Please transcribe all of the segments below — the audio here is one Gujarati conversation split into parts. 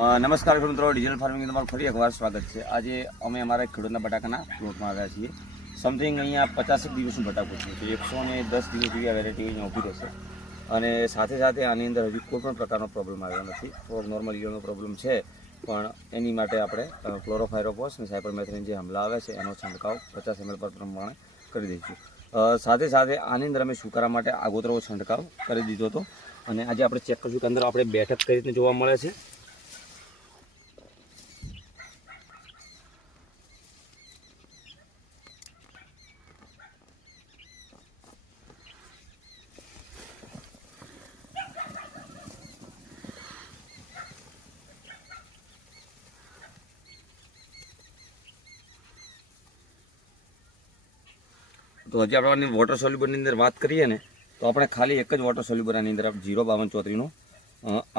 નમસ્કાર મિત્રો, ડિજિટલ ફાર્મિંગ તમારું ફરી એકવાર સ્વાગત છે। આજે અમે અમારા ખેડૂતના બટાકાના પ્લોટમાં આવ્યા છીએ। સમથિંગ અહીંયા 50 દિવસનું બટાકું છે, તો 110 દિવસ જેવી આ વેરાયટી અહીંયા ઊભી રહેશે। અને સાથે સાથે આની અંદર હજી કોઈ પણ પ્રકારનો પ્રોબ્લેમ આવ્યો નથી। થોડોક નોર્મલ ઈયળનો પ્રોબ્લેમ છે, પણ એની માટે આપણે ક્લોરોફાયરોપોસ અને સાયપરમેથ્રિન જે હમલા આવે છે એનો છંટકાવ 50 ml પર પ્રમાણે કરી દઈશું। સાથે સાથે આની અંદર અમે સુકારા માટે આગોતરો છંટકાવ કરી દીધો હતો। અને આજે આપણે ચેક કરીશું કે અંદર આપણે બેઠક કઈ રીતે જોવા મળે છે। તો હજી આપણે વોટર સોલ્યુબલની અંદર વાત કરીએ ને, તો આપણે ખાલી એક જ વોટર સોલ્યુબલ આની અંદર 05234નું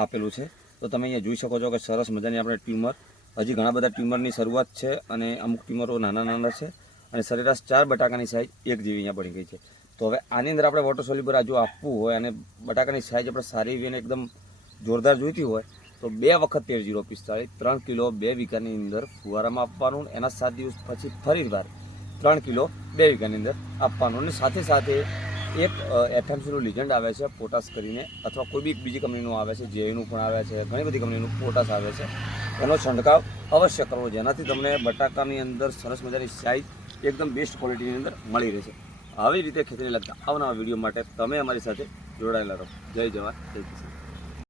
આપેલું છે। તો તમે અહીંયા જોઈ શકો છો કે સરસ મજાની આપણે ટ્યુમર, હજી ઘણા બધા ટ્યુમરની શરૂઆત છે અને અમુક ટ્યુમરો નાના નાના છે અને સરેરાશ 4 બટાકાની સાઇઝ એક જેવી અહીંયા બની ગઈ છે। તો હવે આની અંદર આપણે વોટર સોલ્યુબલ જો આપવું હોય અને બટાકાની સાઇઝ આપણે સારી એવી અને એકદમ જોરદાર જોઈતી હોય તો 2 વખત 13-045 3 કિલો 2 વીઘાની અંદર ફુવારામાં આપવાનું। એના 7 દિવસ પછી ફરીવાર 3 કિલો 2 વીઘાની અંદર આપવાનું। અને સાથે સાથે એક એફએમસીનું લિજન્ડ આવે છે પોટાશ કરીને, અથવા કોઈ બી બીજી કંપનીનું આવે છે, જેનું પણ આવે છે, ઘણી બધી કંપનીનું પોટાશ આવે છે, એનો છંટકાવ અવશ્ય કરવો, જેનાથી તમને બટાકાની અંદર સરસ મજાની સાઇઝ એકદમ બેસ્ટ ક્વોલિટીની અંદર મળી રહેશે। આવી રીતે ખેતીને લગતા અવનવા વિડીયો માટે તમે અમારી સાથે જોડાયેલા રહો। જય જવાન, જય કિસાન।